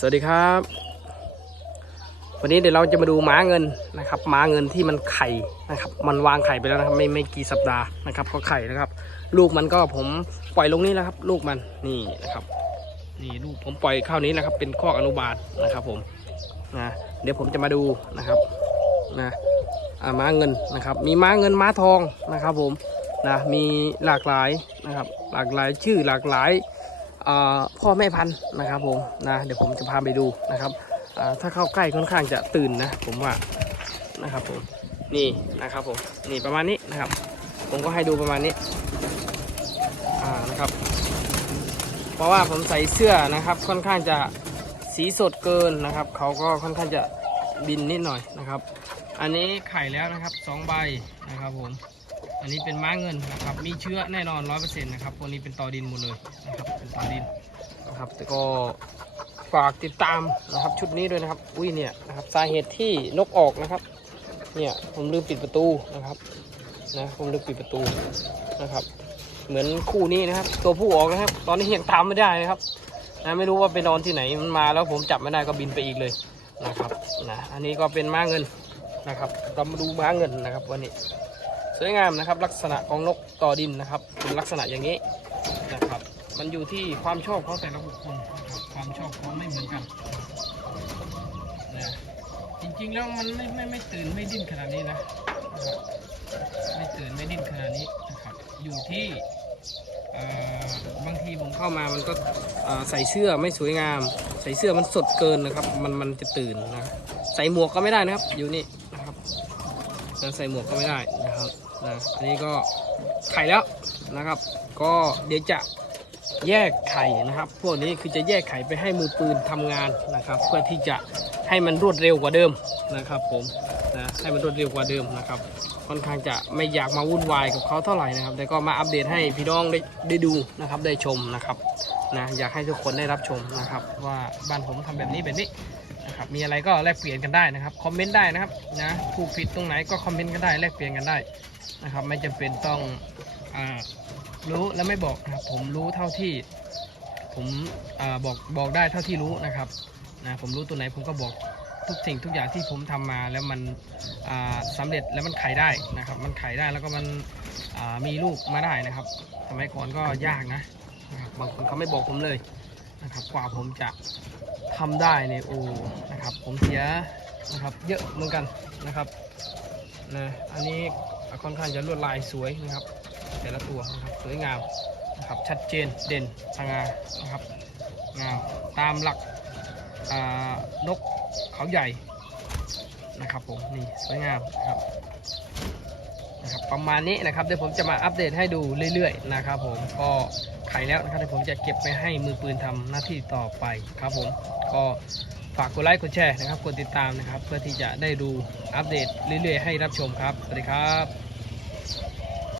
สวัสดีครับ วันนี้เดี๋ยวเราจะมาดูม้าเงินนะครับม้าเงินที่มันไข่นะครับ มันวางไข่ไปแล้วนะครับ ไม่ไม่กี่สัปดาห์นะครับ ก็ไข่นะครับ ลูกมันก็ผมปล่อยลงนี่แล้วครับ ลูกมันนี่นะครับ นี่ลูกผมปล่อยข้านี้แล้วครับ เป็นข้ออนุบาลนะครับ ผมนะเดี๋ยวผมจะมาดูนะครับนะม้าเงินนะครับ มีม้าเงินม้าทองนะครับ ผมนะมีหลากหลายนะครับ หลากหลายชื่อหลากหลาย พ่อแม่พันธุ์นะครับผมนะเดี๋ยวผมจะพาไปดูนะครับถ้าเข้าใกล้ค่อนข้างจะตื่นนะผมว่านะครับผมนี่นะครับผมนี่ประมาณนี้นะครับ ผมก็ให้ดูประมาณนี้อ่านะครับ เพราะว่าผมใส่เสื้อนะครับค่อนข้างจะสีสดเกินนะครับเขาก็ค่อนข้างจะบินนิดหน่อยนะครับ อันนี้ไข่แล้วนะครับสองใบนะครับผมอันนี้เป็นม้าเงินนะครับ มีเชื้อแน่นอนร้อยเปอร์เซ็นต์นะครับพวกนี้เป็นตอดินหมดเลยนะครับเป็นตอ นะครับแต่ก็ฝากติดตามนะครับชุดนี้ด้วยนะครับ อุ้ยเนี่ยนะครับสาเหตุที่นกออกนะครับ เนี่ยผมลืมปิดประตูนะครับนะผมลืมปิดประตูนะครับ เหมือนคู่นี้นะครับ ตัวผู้ออกนะครับ ตอนนี้ยังตามไม่ได้นะครับนะไม่รู้ว่าไปนอนที่ไหนมันมาแล้วผมจับไม่ได้ก็บินไปอีกเลยนะครับนะอันนี้ก็เป็นม้าเงินนะครับเรามาดูม้าเงินนะครับวันนี้สวยงามนะครับ ลักษณะของนกต่อดินนะครับเป็นลักษณะอย่างนี้นะครับ มันอยู่ที่ความชอบของแต่ละบุคคลความชอบเขาไม่เหมือนกันนะจริงๆแล้วมันไม่ไม่ไม่ตื่นไม่ดิ้นขนาดนี้นะไม่ตื่นไม่ดิ้นขนาดนี้นะครับอยู่ที่อ่อบางทีผมเข้ามามันก็อ่อใส่เสื้อไม่สวยงาม ใส่เสื้อมันสดเกินนะครับ มันมันจะตื่นนะใส่หมวกก็ไม่ได้นะครับ อยู่นี่นะครับนะใส่หมวกก็ไม่ได้นะครับนะอันนี้ก็ไข่แล้วนะครับ ก็เดี๋ยวจะ แยกไข่นะครับ พวกนี้คือจะแยกไข่ไปให้มือปืนทำงานนะครับ เพื่อที่จะให้มันรวดเร็วกว่าเดิมนะครับ ผมนะให้มันรวดเร็วกว่าเดิมนะครับ ค่อนข้างจะไม่อยากมาวุ่นวายกับเขาเท่าไหร่นะครับ แต่ก็มาอัปเดตให้พี่น้องได้ได้ดูนะครับ ได้ชมนะครับนะอยากให้ทุกคนได้รับชมนะครับ ว่าบ้านผมทำแบบนี้แบบนี้นะครับมีอะไรก็แลกเปลี่ยนกันได้นะครับคอมเมนต์ได้นะครับนะถูกผิดตรงไหนก็คอมเมนต์กันได้แลกเปลี่ยนกันได้นะครับ ไม่จำเป็นต้องอา รู้และไม่บอกนะครับ ผมรู้เท่าที่ ผมอบอกบอกได้เท่าที่รู้นะครับนะผมรู้ตัวไหนผมก็บอกทุกสิ่งทุกอย่างที่ผมทำมาแล้วมันอ่าสำเร็จแล้วมันขายได้นะครับ มันขายได้แล้วก็มันมีลูกมาได้นะครับ สมัยก่อนก็ยากนะนะครับบางคนเขาไม่บอกผมเลยนะครับ กว่าผมจะทำได้เนี่ยโอ้นะครับ ผมเสียนะครับ เยอะเหมือนกันนะครับนะอันนี้ค่อนข้างจะลวดลายสวยนะครับ แต่ละตัวนะครับสวยงามนะครับชัดเจนเด่นสง่านะครับงามตามหลักนกเขาใหญ่นะครับผมนี่สวยงามนะครับนะครับประมาณนี้นะครับเดี๋ยวผมจะมาอัปเดตให้ดูเรื่อยๆนะครับผมก็ไขแล้วนะครับเดี๋ยวผมจะเก็บไปให้มือปืนทำหน้าที่ต่อไปครับผมก็ฝากกดไลค์กดแชร์นะครับกดติดตามนะครับ เพื่อที่จะได้ดูอัปเดตเรื่อยๆให้รับชมครับ สวัสดีครับ